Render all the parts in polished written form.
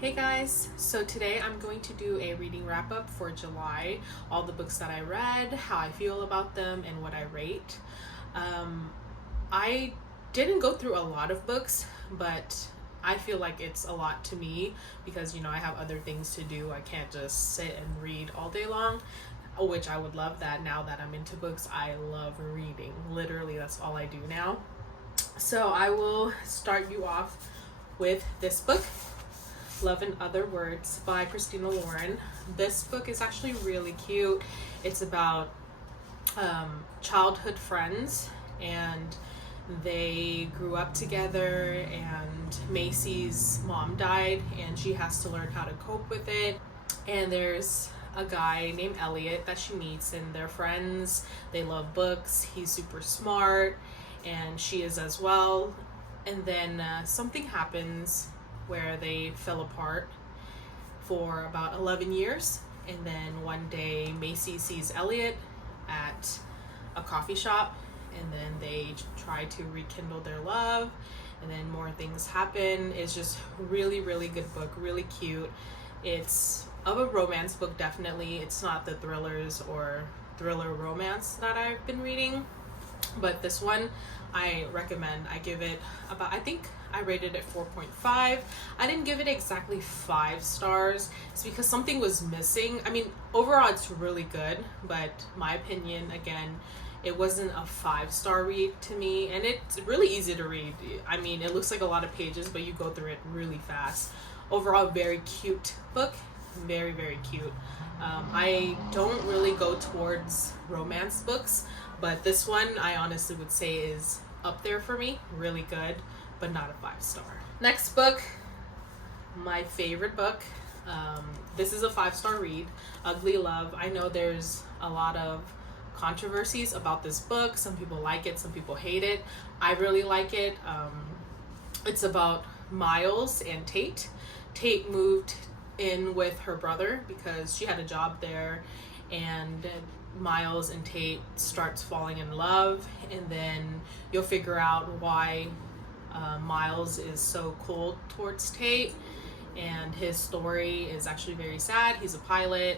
Hey guys, so today I'm going to do a reading wrap up for July, all the books that I read, how I feel about them, and what I rate. I didn't go through a lot of books, but I feel like it's a lot to me because I have other things to do. I can't just sit and read all day long, which I would love that. Now that I'm into books, I love reading. Literally, that's all I do now. So I will start you off with this book, Love in Other Words by Christina Lauren. This book is actually really cute. It's about childhood friends, and they grew up together, and Macy's mom died and she has to learn how to cope with it. And there's a guy named Elliot that she meets, and they're friends. They love books. He's super smart and she is as well. And then something happens where they fell apart for about 11 years. And then one day Macy sees Elliot at a coffee shop, and then they try to rekindle their love, and then more things happen. It's just really, really good book, really cute. It's of a romance book, definitely. It's not the thrillers or thriller romance that I've been reading, but this one I recommend. I give it about, I think I rated it 4.5. I didn't give it exactly 5 stars. It's because something was missing. I mean, overall it's really good, but my opinion, again, it wasn't a 5-star read to me, and it's really easy to read. I mean, it looks like a lot of pages, but you go through it really fast. Overall, very cute book. Very, very cute. I don't really go towards romance books, but this one I honestly would say is up there for me. Really good, but not a 5-star. Next book, my favorite book. This is a 5-star read, Ugly Love. I know there's a lot of controversies about this book. Some people like it, some people hate it. I really like it. It's about Miles and Tate. Tate moved in with her brother because she had a job there, and Miles and Tate starts falling in love, and then you'll figure out why Miles is so cold towards Tate, and his story is actually very sad. He's a pilot.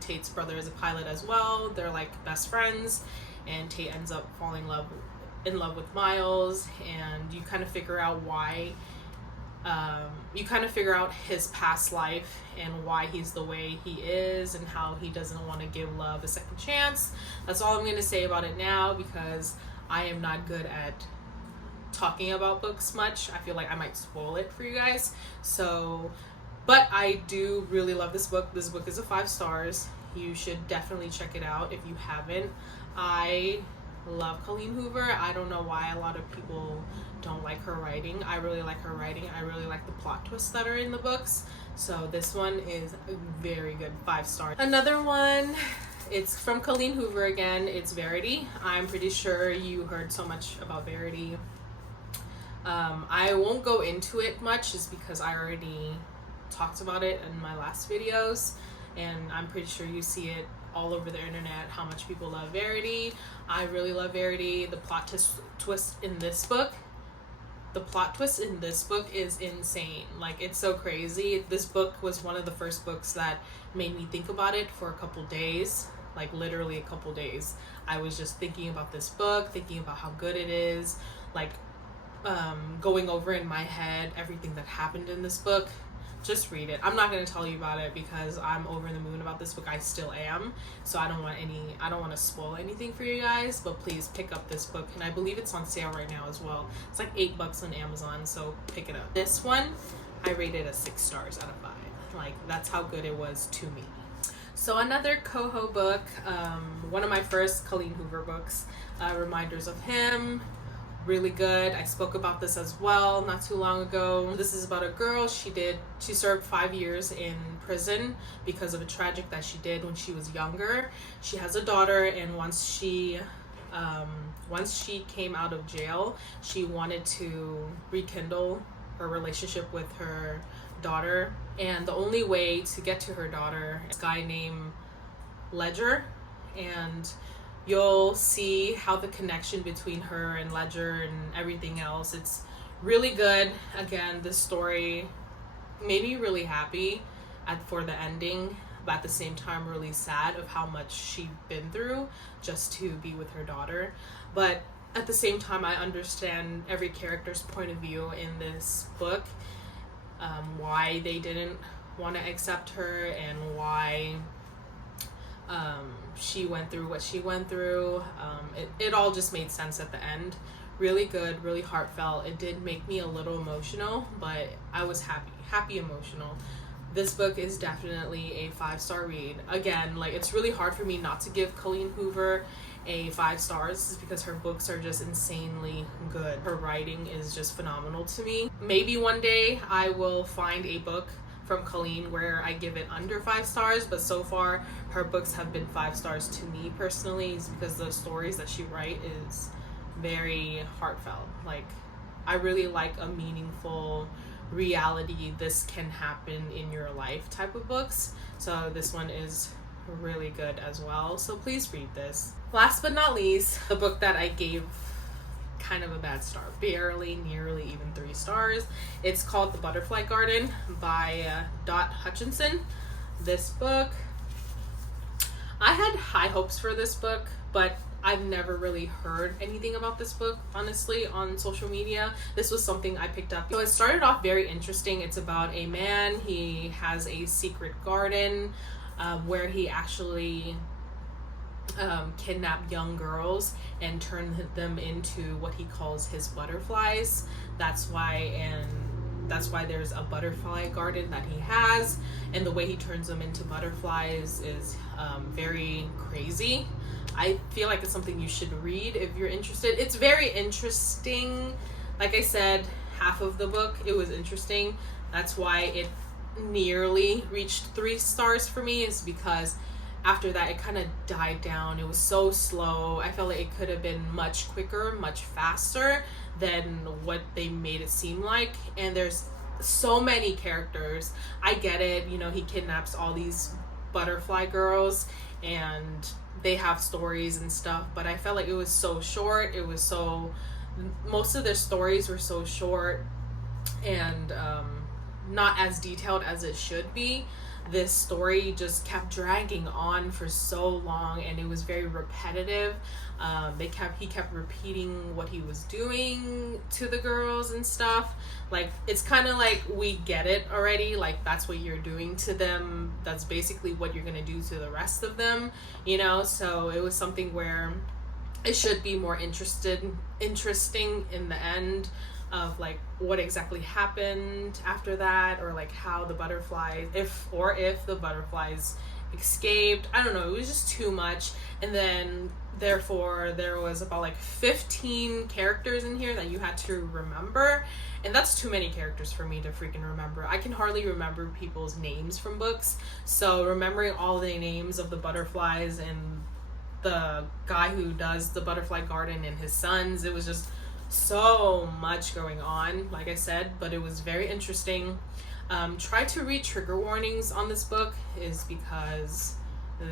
Tate's brother is a pilot as well. They're like best friends, and Tate ends up falling in love with Miles, and you kind of figure out why. You kind of figure out his past life and why he's the way he is, and how he doesn't want to give love a second chance. That's all I'm going to say about it now, because I am not good at talking about books much. I feel like I might spoil it for you guys. So, but I do really love this book. This book is a 5 stars. You should definitely check it out if you haven't. I love Colleen Hoover. I don't know why a lot of people don't like her writing. I really like her writing. I really like the plot twists that are in the books. So this one is a very good 5 stars. Another one, it's from Colleen Hoover again. It's Verity. I'm pretty sure you heard so much about Verity. I won't go into it much just because I already talked about it in my last videos, and I'm pretty sure you see it all over the internet how much people love Verity. I really love Verity. The plot twist in this book is insane. Like, it's so crazy. This book was one of the first books that made me think about it for a couple days. Like, literally a couple days. I was just thinking about this book, thinking about how good it is, like going over in my head everything that happened in this book. Just read it. I'm not going to tell you about it because I'm over the moon about this book. I still am. So I don't want to spoil anything for you guys, but please pick up this book. And I believe it's on sale right now as well. It's like $8 on Amazon, so pick it up. This one, I rated a 6 stars out of 5. Like, that's how good it was to me. So another Coho book, one of my first Colleen Hoover books, Reminders of Him. Really good. I spoke about this as well not too long ago. This is about a girl. She served 5 years in prison because of a tragic that she did when she was younger. She has a daughter, and once she came out of jail, she wanted to rekindle her relationship with her daughter, and the only way to get to her daughter is a guy named Ledger, and you'll see how the connection between her and Ledger and everything else. It's really good. Again, this story made me really happy for the ending, but at the same time really sad of how much she'd been through just to be with her daughter. But at the same time, I understand every character's point of view in this book, why they didn't want to accept her and why she went through what she went through. It all just made sense at the end. Really good, really heartfelt. It did make me a little emotional, but I was happy emotional. This book is definitely a 5-star read. Again, like, it's really hard for me not to give Colleen Hoover a 5 stars because her books are just insanely good. Her writing is just phenomenal to me. Maybe one day I will find a book from Colleen where I give it under 5 stars, but so far her books have been 5 stars to me personally, is because the stories that she writes is very heartfelt. Like, I really like a meaningful reality, this can happen in your life type of books. So this one is really good as well. So please read this. Last but not least, the book that I gave kind of a bad star, nearly even 3 stars. It's called The Butterfly Garden by Hutchison. This book, I had high hopes for this book, but I've never really heard anything about this book, honestly, on social media. This was something I picked up. So it started off very interesting. It's about a man. He has a secret garden where he actually kidnap young girls and turn them into what he calls his butterflies. That's why there's a butterfly garden that he has, and the way he turns them into butterflies is very crazy. I feel like it's something you should read if you're interested. It's very interesting. Like I said, half of the book, it was interesting. That's why it nearly reached 3 stars for me, is because after that it kind of died down. It was so slow. I felt like it could have been much quicker, much faster than what they made it seem like. And there's so many characters. I get it, you know, he kidnaps all these butterfly girls and they have stories and stuff, but I felt like it was so short. Most of their stories were so short and not as detailed as it should be. This story just kept dragging on for so long, and it was very repetitive. He kept repeating what he was doing to the girls and stuff. Like, it's kind of like, we get it already. Like, that's what you're doing to them. That's basically what you're gonna do to the rest of them, you know? So it was something where it should be more interesting in the end of like what exactly happened after that, or like how the butterflies, if the butterflies escaped. I don't know, it was just too much. And then therefore there was about like 15 characters in here that you had to remember, and that's too many characters for me to freaking remember. I can hardly remember people's names from books, so remembering all the names of the butterflies and the guy who does the butterfly garden and his sons, it was just so much going on, like I said, but it was very interesting. Try to read trigger warnings on this book, is because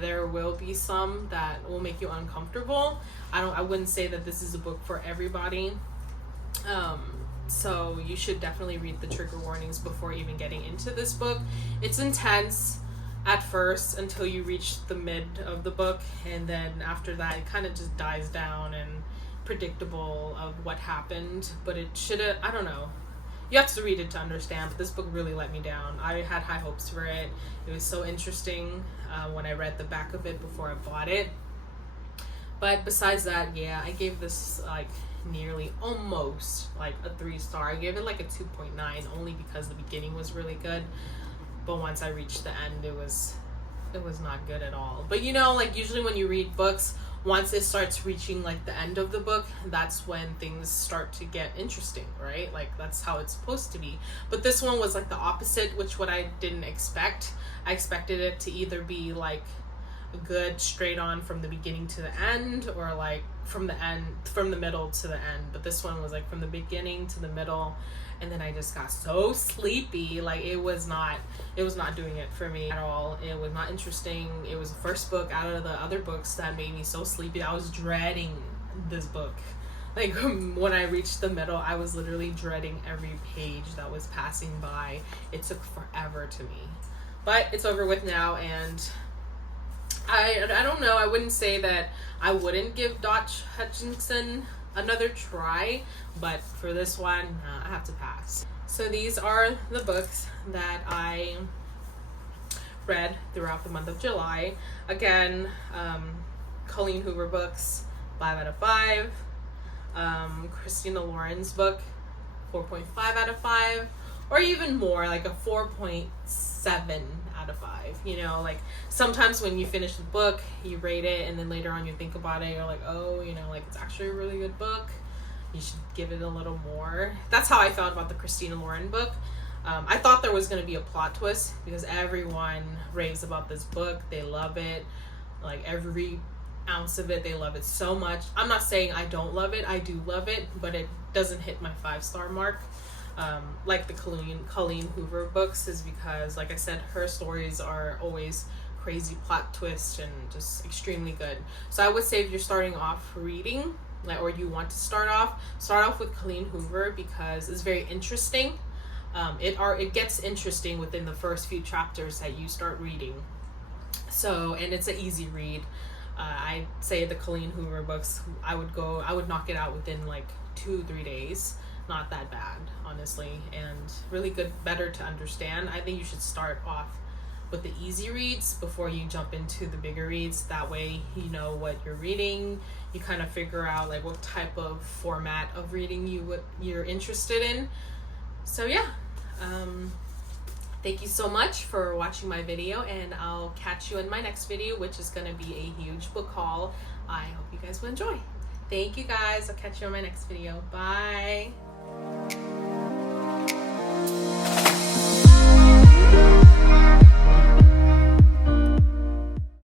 there will be some that will make you uncomfortable. I wouldn't say that this is a book for everybody. So you should definitely read the trigger warnings before even getting into this book. It's intense at first until you reach the mid of the book, and then after that it kind of just dies down and predictable of what happened. But it should have, I don't know, you have to read it to understand, but this book really let me down. I had high hopes for it. It was so interesting when I read the back of it before I bought it. But besides that, yeah, I gave this like nearly almost like a 3 star. I gave it like a 2.9 only because the beginning was really good, but once I reached the end, it was not good at all. But you know, like usually when you read books, once it starts reaching like the end of the book, that's when things start to get interesting, right? Like that's how it's supposed to be. But this one was like the opposite, which what I didn't expect. I expected it to either be like good straight on from the beginning to the end, or like from the middle to the end. But this one was like from the beginning to the middle, and then I just got so sleepy. Like it was not doing it for me at all. It was not interesting. It was the first book out of the other books that made me so sleepy. I was dreading this book. Like when I reached the middle, I was literally dreading every page that was passing by. It took forever to me, but it's over with now, and I don't know. I wouldn't say that I wouldn't give Hutchison another try, but for this one, I have to pass. So these are the books that I read throughout the month of July. Again, Colleen Hoover books, 5 out of 5. Christina Lauren's book, 4.5 out of 5, or even more, like a 4.7 out of 5. You know, like sometimes when you finish the book, you rate it, and then later on you think about it, you're like, oh, you know, like it's actually a really good book. You should give it a little more. That's how I felt about the Christina Lauren book. I thought there was going to be a plot twist because everyone raves about this book. They love it. Like every ounce of it, they love it so much. I'm not saying I don't love it. I do love it, but it doesn't hit my 5-star mark. Like the Colleen Hoover books, is because, like I said, her stories are always crazy plot twists and just extremely good. So I would say if you're starting off reading, or you want to start off with Colleen Hoover because it's very interesting. It gets interesting within the first few chapters that you start reading. So, and it's an easy read. I'd say the Colleen Hoover books, I would knock it out within like 2-3 days. Not that bad, honestly, and really good, better to understand. I think you should start off with the easy reads before you jump into the bigger reads. That way you know what you're reading. You kind of figure out like what type of format of reading you're interested in. So yeah, thank you so much for watching my video, and I'll catch you in my next video, which is going to be a huge book haul. I hope you guys will enjoy. Thank you guys. I'll catch you in my next video. Bye.